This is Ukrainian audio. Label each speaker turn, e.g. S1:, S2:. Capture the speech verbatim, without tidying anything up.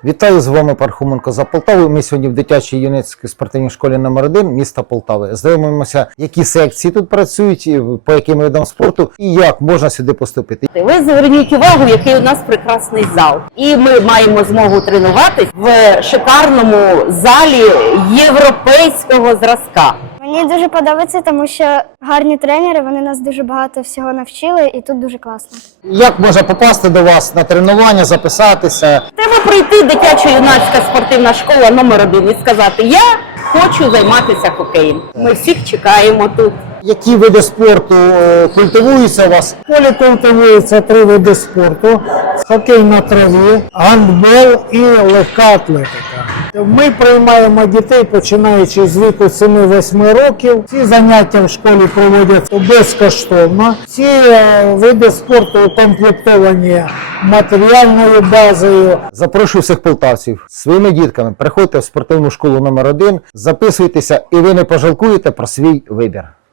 S1: Вітаю, з вами Пархоменко за Полтавою. Ми сьогодні в дитячій юнацькій спортивній школі номер один міста Полтави. Здивимося, які секції тут працюють, по яким видам спорту і як можна сюди поступити.
S2: Ви зверніть увагу, який у нас прекрасний зал. І ми маємо змогу тренуватись в шикарному залі європейського зразка.
S3: Мені дуже подобається, тому що гарні тренери, вони нас дуже багато всього навчили і тут дуже класно.
S1: Як можна попасти до вас на тренування, записатися?
S2: Треба прийти дитяча юнацька спортивна школа номер один і сказати: я хочу займатися хокеєм. Ми всіх чекаємо тут.
S1: Які види спорту е, культивуються у вас?
S4: В полі культивуються три види спорту: хокей на траві, гандбол і легка атлетика. Ми приймаємо дітей, починаючи з віку семи-восьми років. Ці заняття в школі проводяться безкоштовно. Ці види спорту укомплектовані матеріальною базою.
S1: Запрошую всіх полтавців зі своїми дітками. Приходьте в спортивну школу номер один, записуйтеся і ви не пожалкуєте про свій вибір.